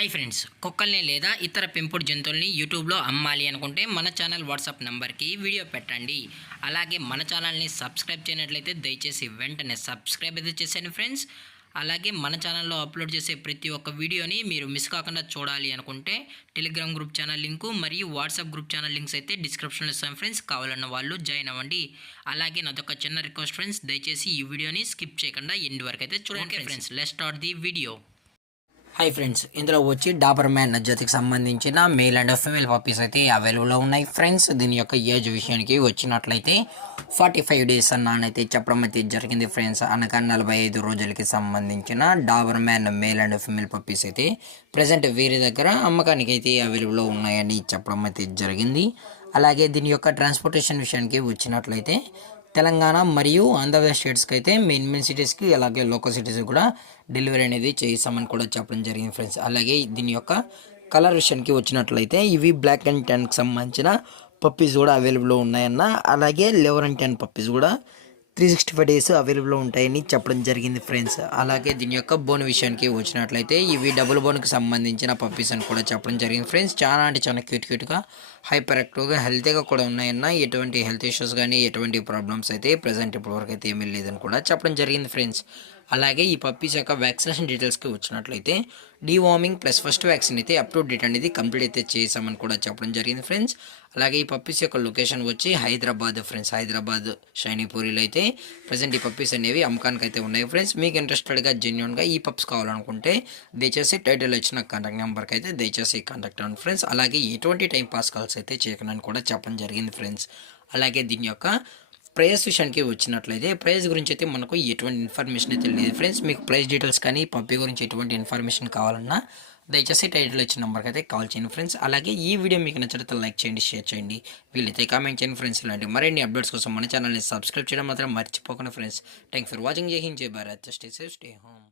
Hi friends, కుక్కల్ని లేదా ఇతర పెంపుడు జంతువుల్ని యూట్యూబ్లో అమ్మాలి అనుకుంటే మన ఛానల్ వాట్సాప్ నెంబర్కి వీడియో పెట్టండి. అలాగే మన ఛానల్ని సబ్స్క్రైబ్ చేయనట్లయితే దయచేసి వెంటనే సబ్స్క్రైబ్ అయితే చేసేయండి ఫ్రెండ్స్. అలాగే మన ఛానల్లో అప్లోడ్ చేసే ప్రతి ఒక్క వీడియోని మీరు మిస్ కాకుండా చూడాలి అనుకుంటే టెలిగ్రామ్ గ్రూప్ ఛానల్ లింకు మరియు వాట్సాప్ గ్రూప్ ఛానల్ లింక్స్ అయితే డిస్క్రిప్షన్లో ఇస్తాం ఫ్రెండ్స్. కావాలన్న వాళ్ళు జాయిన్ అవ్వండి. అలాగే నాదొక చిన్న రిక్వెస్ట్ ఫ్రెండ్స్, దయచేసి ఈ వీడియోని స్కిప్ చేయకుండా ఎండ్ వరకు అయితే చూడండి friends. Let's start the video. Hi friends, ఇందులో వచ్చి డాబర్ మ్యాన్ జాతికి సంబంధించిన మేల్ అండ్ ఫీమేల్ పప్పీస్ అయితే అవైలబుల్లో ఉన్నాయి ఫ్రెండ్స్. దీని యొక్క ఏజ్ విషయానికి వచ్చినట్లయితే 45 డేస్ అన్నైతే చెప్పడం అయితే జరిగింది ఫ్రెండ్స్. అనగా 45 రోజులకి సంబంధించిన Dabur man male and female puppies అయితే ప్రజెంట్ వీరి దగ్గర అమ్మకానికి అయితే అవైలబుల్లో ఉన్నాయని చెప్పడం అయితే జరిగింది. అలాగే దీని యొక్క ట్రాన్స్పోర్టేషన్ విషయానికి వచ్చినట్లయితే తెలంగాణ మరియు ఆంధ్రప్రదేశ్ స్టేట్స్కి అయితే మెయిన్ సిటీస్కి అలాగే లోకల్ సిటీస్కి కూడా డెలివరీ అనేది చేస్తామని కూడా చెప్పడం జరిగింది ఫ్రెండ్స్. అలాగే దీని యొక్క కలర్ విషయానికి వచ్చినట్లయితే ఇవి బ్లాక్ అండ్ టెన్కి సంబంధించిన పప్పీస్ కూడా అవైలబుల్లో ఉన్నాయన్న. అలాగే 11 and 10 పప్పీస్ కూడా 365 డేస్ అవైలబుల్లో ఉంటాయని చెప్పడం జరిగింది ఫ్రెండ్స్. అలాగే దీని యొక్క బోన్ విషయానికి వచ్చినట్లయితే ఇవి డబుల్ బోన్కి సంబంధించిన పప్పీస్ అని కూడా చెప్పడం జరిగింది ఫ్రెండ్స్. చాలా అంటే చాలా క్యూట్గా హైపర్ యాక్టివ్గా హెల్తీగా కూడా ఉన్నాయన్న. ఎటువంటి హెల్త్ ఇష్యూస్ కానీ ఎటువంటి ప్రాబ్లమ్స్ అయితే ప్రజెంట్ ఇప్పటివరకు అయితే ఏమీ లేదని కూడా చెప్పడం జరిగింది ఫ్రెండ్స్. అలాగే ఈ పప్పీస్ యొక్క వ్యాక్సినేషన్ డీటెయిల్స్కి వచ్చినట్లయితే డీవార్మింగ్ ప్లస్ ఫస్ట్ వ్యాక్సిన్ అయితే అప్ టు డేట్ అనేది కంప్లీట్ అయితే చేసామని కూడా చెప్పడం జరిగింది ఫ్రెండ్స్. అలాగే ఈ పప్పీస్ యొక్క లొకేషన్ వచ్చి హైదరాబాద్ ఫ్రెండ్స్. హైదరాబాద్ షైనీపూరిలో అయితే ప్రజెంట్ ఈ పప్పీస్ అనేవి అమ్మకానికి అయితే ఉన్నాయి ఫ్రెండ్స్. మీకు ఇంట్రెస్టెడ్గా జెన్యున్గా ఈ పప్స్ కావాలనుకుంటే దయచేసి టైటిల్ ఇచ్చిన కాంటాక్ట్ నెంబర్కి అయితే దయచేసి కాంటాక్ట్ అవ్వండి ఫ్రెండ్స్. అలాగే ఎటువంటి టైం పాస్ కాల్స్ అయితే చేయకుండా కూడా చెప్పడం జరిగింది ఫ్రెండ్స్. అలాగే దీని యొక్క ప్రైస్ విషయానికి వచ్చినట్లయితే ప్రైస్ గురించి అయితే మనకు ఎటువంటి ఇన్ఫర్మేషన్ అయితే లేదు ఫ్రెండ్స్. మీకు ప్రైస్ డీటెయిల్స్ కానీ పప్పీ గురించి ఎటువంటి ఇన్ఫర్మేషన్ కావాలన్నా దయచేసి టైటిల్ ఇచ్చిన నెంబర్కి అయితే కాల్ చేయండి ఫ్రెండ్స్. అలాగే ఈ వీడియో మీకు నచ్చితే లైక్ చేయండి, షేర్ చేయండి, వీళ్ళైతే కామెంట్ చేయండి ఫ్రెండ్స్. ఇలాంటి మరిన్ని అప్డేట్స్ కోసం మన ఛానల్ని సబ్స్క్రైబ్ చేయడం మాత్రం మర్చిపోకండి ఫ్రెండ్స్. Thanks for watching. జై హింద్, జై Bharat, stay safe, stay home.